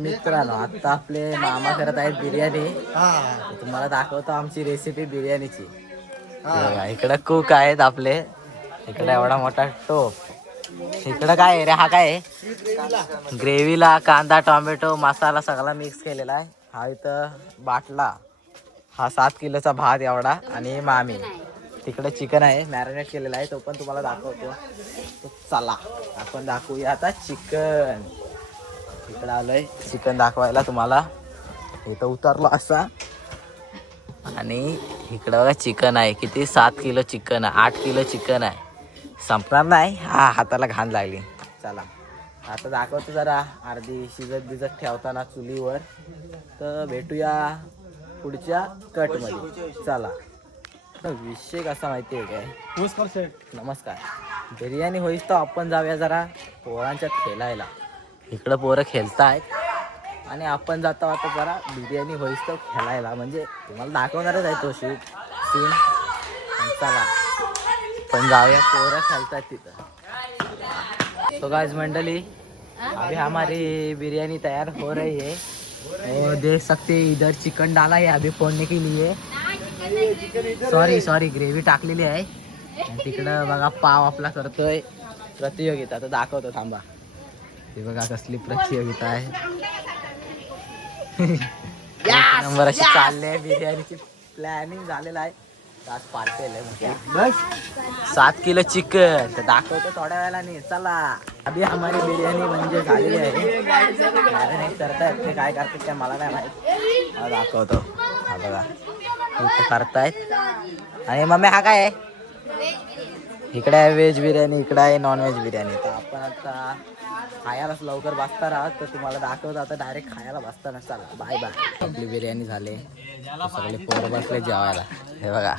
मित्रांनो आता आपले मामा करत आहेत बिर्याणी. तुम्हाला दाखवतो आमची रेसिपी बिर्याणीची. इकडे कुक आहेत आपले. इकडे एवढा मोठा टोप. इकडे काय आहे रे? हा काय आहे? ग्रेव्हीला कांदा टोमॅटो मसाला सगळा मिक्स केलेला आहे. हा इथं बाटला. हा 7 किलोचा भात एवढा. आणि मामी तिकडे चिकन आहे मॅरिनेट केलेला आहे, तो पण तुम्हाला दाखवतो. तो चला आपण दाखवूया आता चिकन. इकडे आलोय चिकन दाखवायला तुम्हाला. इथं उतरलो असा. आणि इकडं बघा चिकन आहे. किती 7 किलो चिकन आहे. 8 किलो चिकन आहे. संपणार नाही. हा हाताला घाण लागली. चला आता दाखवतो जरा अर्धी शिजत ठेवताना चुलीवर. तर भेटूया पुढच्या कटमध्ये. चला. विषय कसा माहिती आहे काय? नमस्कार. बिर्याणी होईस तर आपण जाऊया जरा पोरांच्या खेळायला. इकडं पोरं खेळतायत आणि आपण जातो आता जरा बिर्याणी होईस तर खेळायला. म्हणजे तुम्हाला दाखवणारच आहे तो सीन. चला पण जाऊया, पोरं खेळतात तिथं. तो गाइस मंडली, अभी हमारी बिरयानी तैयार हो रही है और देख सकते हैं इधर चिकन डाला है अभी फोड़ने के लिए. सॉरी ग्रेव्ही टाकलेली आहे. तिकडं बघा पाव आपला करतोय प्रतियोगिता. तर दाखवतो थांबा. हे बघा कसली प्रतियोगिता आहे. नंबर अशी चालली आहे. बिर्याणीची प्लॅनिंग झालेला आहे. आज पार्टी आहे बस 7 किलो चिकन. तर दाखवतो थोड्या वेळेला नाही. चला अभी हमारी बिर्याणी म्हणजे झालेली आहे. मॅरिनेट करतायत ते काय करतात ते मला नाही माहित. हा दाखवतो. हा बघा इथं करतायत. आणि मम्मी हा काय आहे? इकडे आहे व्हेज बिर्याणी, इकडे आहे नॉन व्हेज बिर्याणी. तर आपण आता खायलाच लवकर बसणार आहात. तर तुम्हाला दाखवतो आता डायरेक्ट खायला बसताना. चला बाय बाय. आपली बिर्याणी झाली. सगळे पोरं बसले जेवायला. हे बघा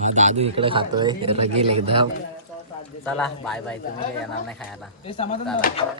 हा दादू इकडे खातोय रगील एकदम. चला बाय बाय. तुम्ही काही येणार नाही खायला. चला.